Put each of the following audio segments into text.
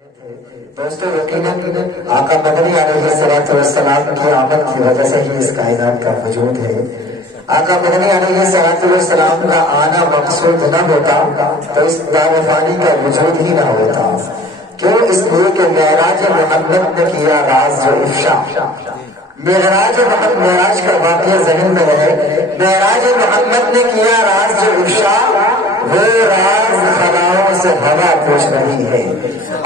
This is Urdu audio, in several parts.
دوستو یقیناً آقا مدنی علیہ السلام کی آمد کی وجہ سے ہی اس کائنات کا وجود ہے۔ آقا مدنی علیہ السلام کا آنا مقصود نہ ہوتا تو اس دار فانی کا وجود ہی نہ ہوتا۔ کیوں؟ اس لیے کہ معراج محمد نے کیا راز جو افشا۔ معراج کا واقعہ ذہن میں رہے، معراج محمد نے کیا راز جو افشا، وہ راز خلاؤں سے ہوا پوچھ رہی ہے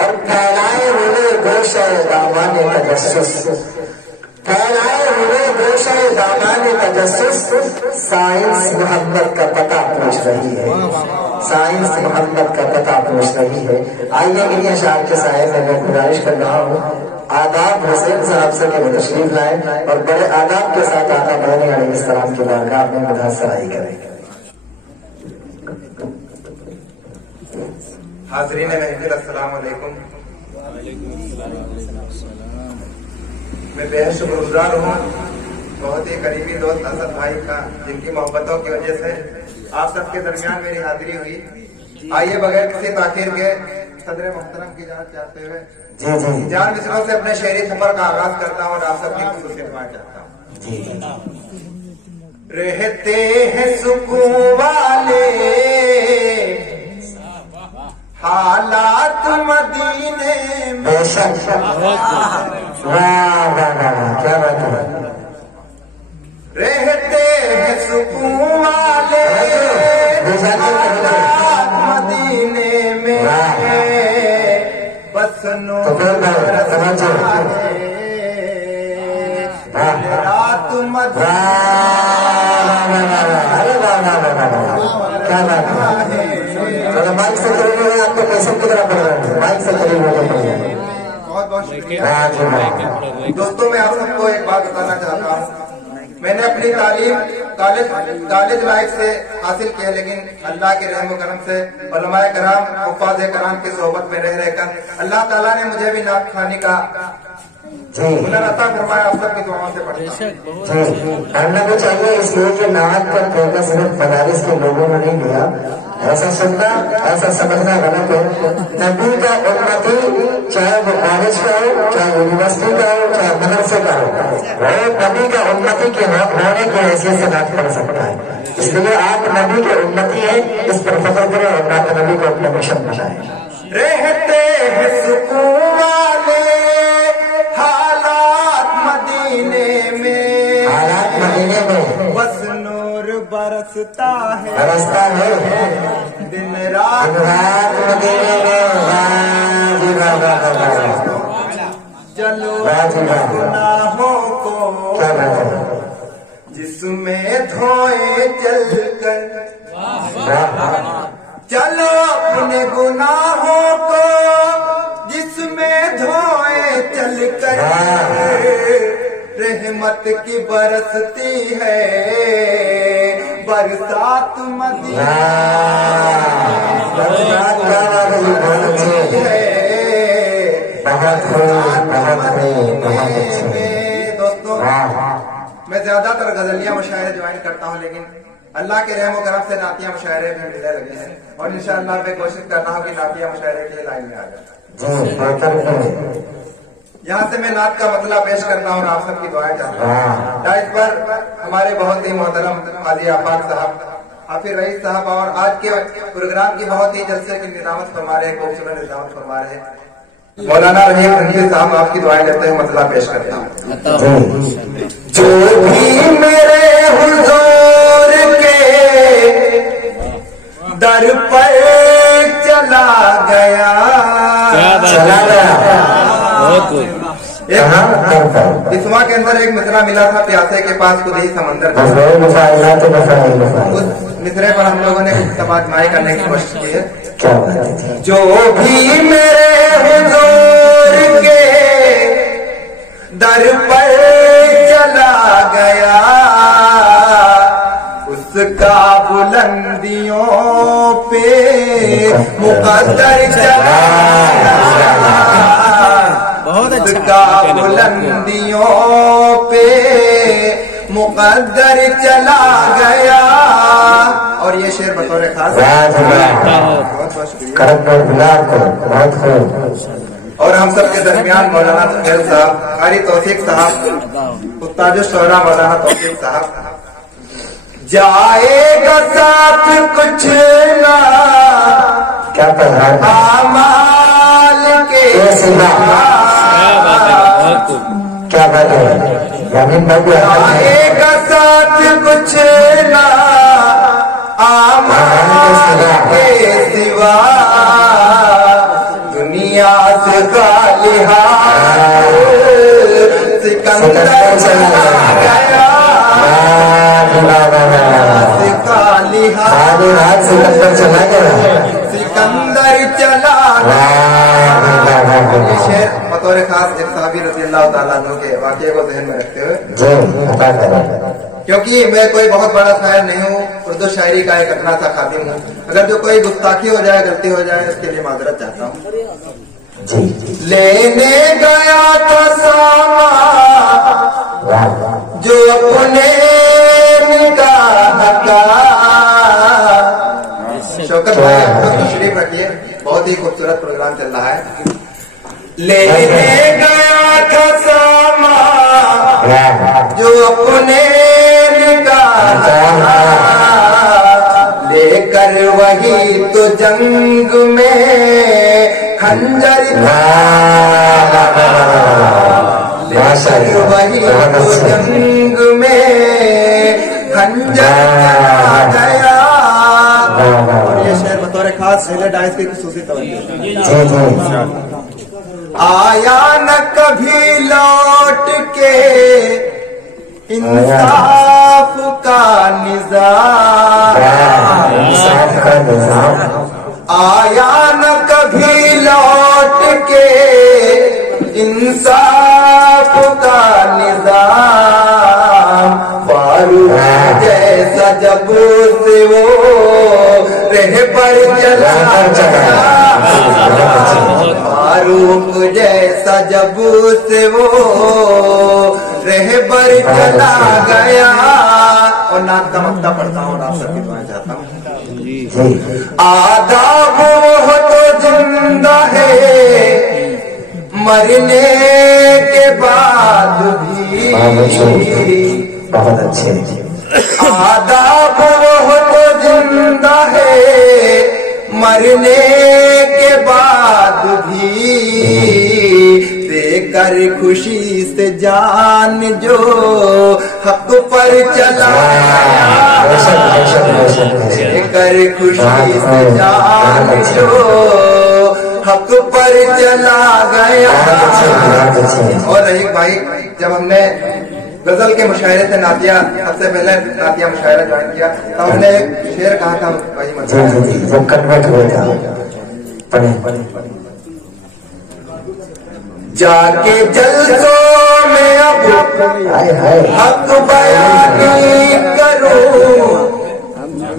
اور پھیلائے ہوئے گوشہ دامان تجسس، پھیلائے ہوئے گوشہ دامان تجسس سائنس محمد کا پتہ پوچھ رہی ہے، سائنس محمد کا پتہ پوچھ رہی ہے۔ آئیے انہی اشعار کے سائے میں گزارش کر رہا ہوں آداب حسین صاحب سے کہ وہ تشریف لائیں اور بڑے آداب کے ساتھ آقا مدنی علیہ السلام کی بارگاہ میں مدح سرائی کریں۔ حاضرین محفل السلام علیکم۔ میں بے حد شکر گزار ہوں بہت ہی قریبی دوست اسد بھائی کا، جن کی محبتوں کی وجہ سے آپ سب کے درمیان میری حاضری ہوئی۔ آئیے بغیر کسی تاخیر کے صدر محترم کی جانب چاہتے ہوئے جان مصروں سے اپنے شعری سفر کا آغاز کرتا ہوں اور آپ سب کی خصوصی دعائیں چاہتا ہوں۔ رہتے ہیں سکون والے حالات مدینے میں، رہتے ہیں سکون والے حالات مدینے میں، بس نور رات مائک سے قریب ہوئے، آپ کو پیسوں کی طرح پڑھ رہے ہیں، مائک سے قریب ہوئے پڑھ رہے ہیں۔ بہت بہت شکریہ دوستوں۔ میں آپ سب کو ایک بات بتانا چاہتا ہوں، میں نے اپنی تعلیم کالج لائف سے حاصل کی ہے، لیکن اللہ کے رحم و کرم سے علماء کرام حفاظ کرام کی صحبت میں رہ کر اللہ تعالیٰ نے مجھے بھی نعت خوانی کا ہنر عطا فرمایا۔ آپ سب کی دعاؤں سے پڑھتا ہوں۔ پڑھنا بھی چاہیے، اس لیے کہ نعت پر پھینکا صرف مدارس کے لوگوں نے نہیں لیا، ایسا سننا ایسا سمجھنا غلط ہے۔ نبی کا امتی چاہے وہ کالج کا ہو، چاہے یونیورسٹی کا ہو، چاہے مدرسے کا ہو، وہ نبی کا امتی کے ہونے کی حیثیت سے نعت پڑھ سکتا ہے۔ اس لیے آپ نبی کے امتی ہیں، اس پر فخر کریں اور نعت نبی کو اپنا مشن بنائیں۔ رہتے ہیں سکون والے حالات مدینے میں، حالات مدینے میں بس نور برستا ہے، برستا ہے دن رات مدینے میں۔ چلو گناہوں کو جس میں دھوئے چل کر، چلو اپنے گناہوں کو جس میں دھوئے چل کر، رحمت کی برستی ہے برسات مدینے میں۔ دوستوں میں زیادہ تر غزلیاں مشاعرے جوائن کرتا ہوں، لیکن اللہ کے رحم و کرم سے نعتیہ مشاعرے میں ملنے لگے ہیں اور انشاءاللہ میں کوشش کر رہا ہوں کہ نعتیہ مشاعرے کے لائن میں آ جائے۔ یہاں سے میں نعت کا مسئلہ پیش کرتا ہوں اور آپ سب کی دعائیں چاہتا ہوں۔ ڈائٹ پر ہمارے بہت ہی محترم حاجی آفاق صاحب، حافظ رئیس صاحب اور آج کے پروگرام کی بہت ہی جلسے کی نظامت فرما رہے ہیں، خوبصورت نظامت فرما رہے ہیں مولانا رحیم رنگی صاحب۔ آپ کی دعائیں لیتے ہوئے مسئلہ پیش کرتا ہوں۔ جو بھی میرے حضور کے در پر چلا گیا، اسما کے اندر ایک مصرع ملا تھا، پیاسے کے پاس خود ہی سمندر، اس مصرے پر ہم لوگوں نے تبادمائی کرنے کی کوشش کی ہے۔ جو بھی میرے حضور کے در پر چلا گیا، اس کا بلندیوں پہ مقدر چلا گیا، اس کا بلندیوں پہ مقدر چلا گیا۔ اور یہ شعر بطور خاص بہت بہت شکریہ۔ اور ہم سب کے درمیان مولانا سہیل صاحب، قاری توفیق صاحب، استاد الشعراء مولانا توفیق صاحب. جائے گا ساتھ کچھ نہ کیا پڑھا اعمال کے، کیا بات ہے جائے گا ساتھ کچھ نہ اعمال کے سوا، دنیا سے خالی ہاتھ سکندر چلا گیا، خالی ہاتھ سکندر چلا گیا. شعر بطور خاص ایک صحابی رضی اللہ تعالیٰ عنہ کے واقعے کو ذہن میں رکھتے ہوئے، کیونکہ میں کوئی بہت بڑا شاعر نہیں ہوں، اردو شاعری کا ایک ادنا سا خادم ہوں. اگر جو کوئی گستاخی ہو جائے، غلطی ہو جائے، اس کے لیے معذرت چاہتا ہوں. لینے گیا تو سامان جو اپنے نگاہ کا، شوکت بھائی تشریف رکھیے، بہت ہی خوبصورت پروگرام چل رہا ہے. لینے گیا تھا سامان جو اپنے نگاہ کا، لے کر وہی تو جنگ میں خنجر لے کر وہی تو جنگ میں خنجر گیا. اور یہ شعر بطور خاص سیلے ڈائس کی خصوصی توجہ. آیا نہ کبھی لوٹ کے انصاف کا نظام، آیا نہ کبھی لوٹ کے انصاف کا نظام. فاروق جیسا جب سے وہ رہ پر چلا گیا، فاروق جیسا جب سے وہ رہبر چلا گیا. اور نعت کا مقطع پڑھتا ہوں اور آپ سب کی دعائیں چاہتا ہوں. آداب وہ تو زندہ ہے مرنے کے بعد بھی، بہت اچھے. آداب وہ تو زندہ ہے مرنے کے بعد بھی، دے کر خوشی سے جان جو حق پر چلا گیا، دے کر خوشی سے جان جو حق پر چلا گیا. اور ایک بھائی، جب ہم نے غزل کے مشاعرے سے نعتیہ، سب سے پہلے نعتیہ مشاعرہ جوائن کیا، تب ہم نے ایک شعر کہا تھا بھائی وہ کنورٹ ہوا تھا. جا کے جلسوں میں اب حق بیانی کروں،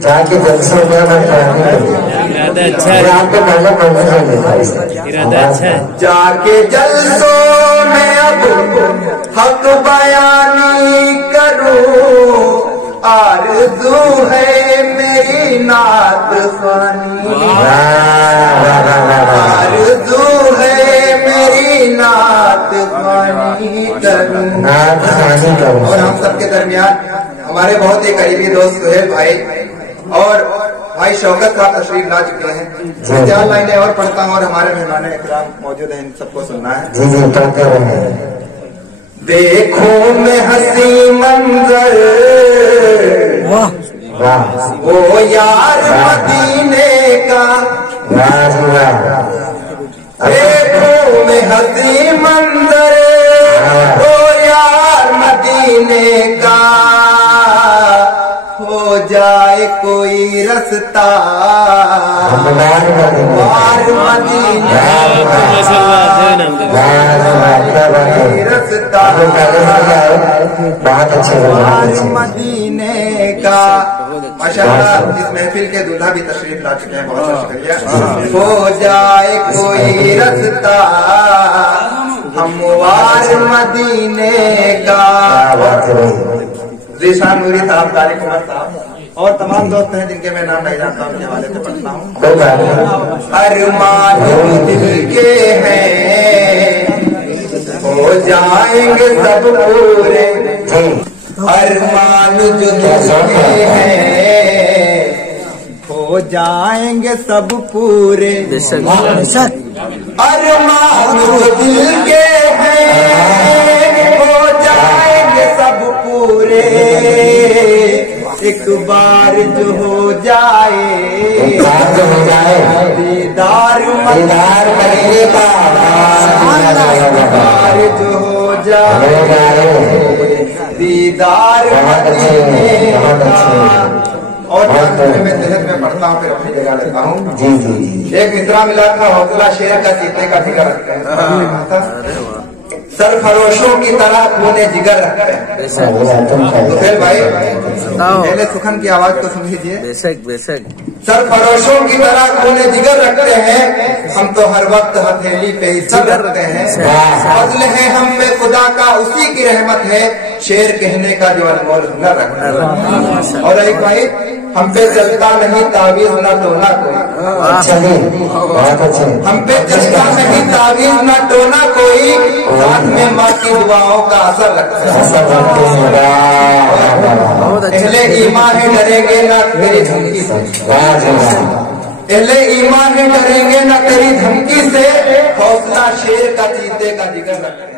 جا کے جلسوں میں اب آپ کو پہلے پڑھنے کا دیکھا. جا کے جلسوں میں اب حق بیانی کروں، آرزو ہے میری نعت خوانی، آرزو ہے میری نعت خوانی کروں. اور ہم سب کے درمیان ہمارے بہت ہی قریبی دوست سہیل بھائی اور بھائی شوکت صاحب تشریف لا چکے ہیں. چار لائنیں اور پڑھتا ہوں اور ہمارے مہمان اکرام موجود ہیں، ان سب کو سننا ہے. دیکھو میں حسی منظر وہ یار مدینے کا، دیکھو میں حسی منظر وہ یار مدینے کا، ہو جائے کوئی رستہ وار مدینے کا، رستہ بہت اچھے مدینے کا. ماشاءاللہ اس محفل کے دلہا بھی تشریف لا چکے ہیں، بہت بہت شکریہ. ہو جائے کوئی رستہ ہموار مدینے کا. ذیشان نوری صاحب، طارق عمر صاحب، اور تمام دوست ہیں جن کے میں نام نہیں جانتا ان کے حوالے سے پڑھتا ہوں. کوئی بات نہیں. ارمان دل کے ہیں ہو جائیں گے سب پورے. ارمان جو دل کے ہیں ہو جائیں گے سب پورے. ارمان جو دل کے ہیں ہو جائیں گے سب پورے. ایک بار جو ہو جائے دیدار مدار کرنے کا. بار جو ہو جائے دیدار کرنے کا. اور میں تحت میں پڑھتا ہوں پھر اپنی جگہ لیتا ہوں. جی جی. ایک مترا ملا تھا حوصلہ شیر کا چیتے کا ذکر رکھتے ہیں. سرفروشوں کی طرح خون جگر رکھتے ہیں. تو پھر بھائی پہلے سخن کی آواز کو سن لیجیے. بے شک بے شک. سرفروشوں کی طرح خون جگر رکھتے ہیں ہم تو ہر وقت ہتھیلی پہ ہی سب رکھتے ہیں. فضل ہے ہم میں خدا کا اسی کی رحمت ہے شیر کہنے کا جو انمول ہنر رکھتا ہے. اور ایک بھائی ہم پہ چلتا نہیں تعویذ نہ ٹونا کوئی. ہم پہ چلتا نہیں تعویذ نہ ٹونا کوئی. ساتھ میں ماں کی دعاؤں کا اثر رکھتا ہے. اہل ایمان ہے ڈریں گے نہ تیری دھمکی سے. اہل ایمان ہے ڈریں گے نہ تیری دھمکی سے. حوصلہ شیر کا چیتے کا جگر رکھتے ہیں.